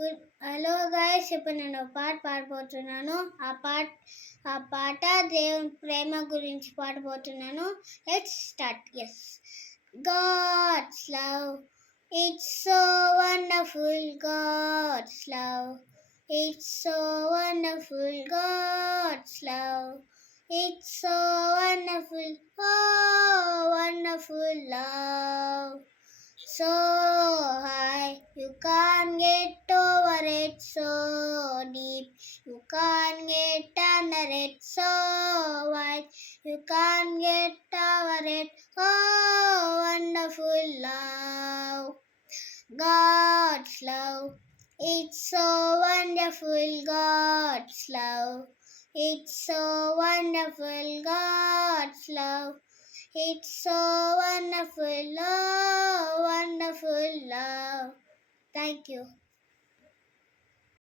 Hello guys, ఇప్పుడు నేను ఒక పాట పాడబోతున్నాను. ఆ పాట దేవుని ప్రేమ గురించి పాడబోతున్నాను. Let's start. Yes, God's love, it's so wonderful. God's love, it's so wonderful. God's love, it's so wonderful. Oh, wonderful love. So high, you can't get over it. So deep, you can't get under it. So wide, you can't get over it. Oh, wonderful love. God's love, it's so wonderful. God's love, it's so wonderful. God's love, it's so wonderful. Oh, wonderful love. Thank you.